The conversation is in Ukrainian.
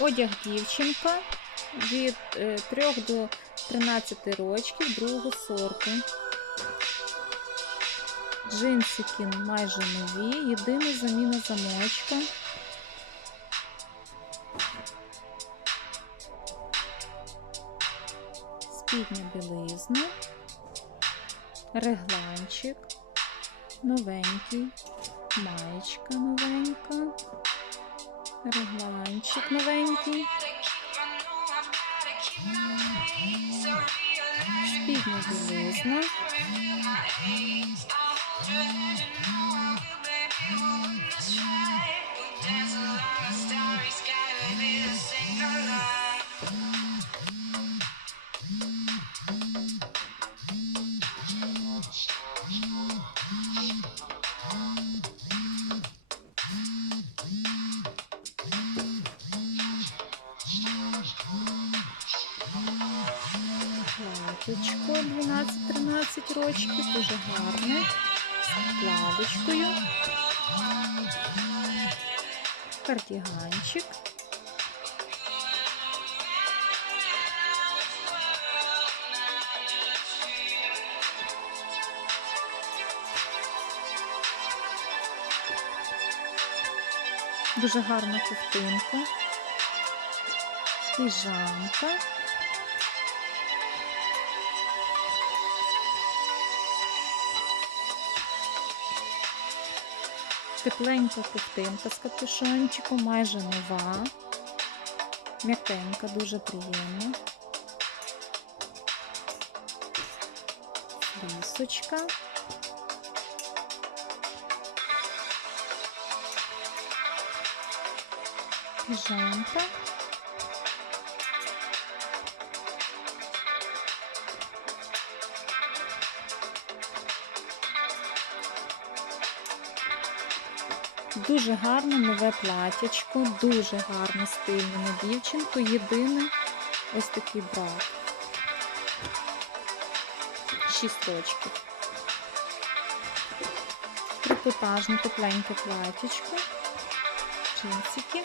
Одяг дівчинка від 3 до 13 років другого сорту. Джинсики майже нові, єдина заміна замочка. Спідня білизна, регланчик, новенький, маєчка новенька, регланчик новенький, спідня білизна, платячко 12-13 рочків, дуже гарне, з вкладочкою, кардіганчик. Дуже гарна ковтинка, піжамка. Тепленька ковтинка з капюшончиком, майже нова, м'якенька, дуже приємна. Лісочка. Піжамка. Дуже гарне нове платячко, дуже гарно стильне на дівчинку. Єдине ось такий брак. Шість точків. Трикотажне тепленьке платячко. Джинсики.